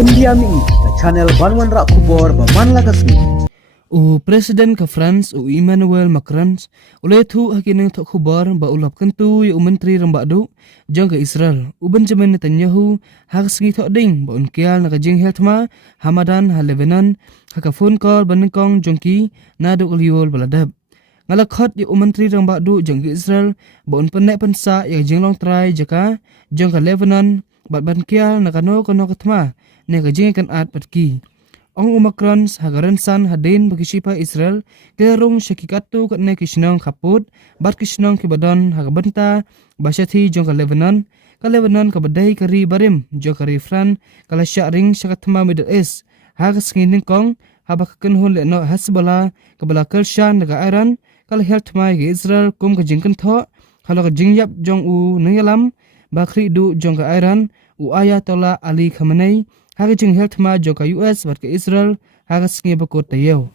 India mi the channel Banwan Rak Kubor Baman Lagasmi. Presiden ke France Emmanuel Macron oleh tu hakining tok khubar ba ulap kentu menteri rambak du jang ke Israel Benjamin Netanyahu hak sengi tok ding ba unkial na kajing heltma Hamadan ha Lebanon haka phone call banengkong jongki na du liol baladab ngalakhot menteri rambak du jang ke Israel ba un penek pensa ya jinglong trai jaka jang ke Lebanon ba bankial na kano ketma ne kajing kan at patki Ong Macron hagaran san hadin bagi sipa Israel kerong syakikatu katne kisnong kaput bat kisnong kibadan hagabanta basyati jong ka Lebanon ka badai kari barim jong kari Fran kala syaring syakatma Middle East hagas nginin kong habakaken hun leno hasbala kabala kelshan daga Iran kala helt mai ke Israel kum ka jingkan tho kala ka jingyap jong u nengalam bakri du jong ka Iran u Ayatollah Ali Khamenei haga jing health ma joka US bat ke Israel haga singe bakot tayo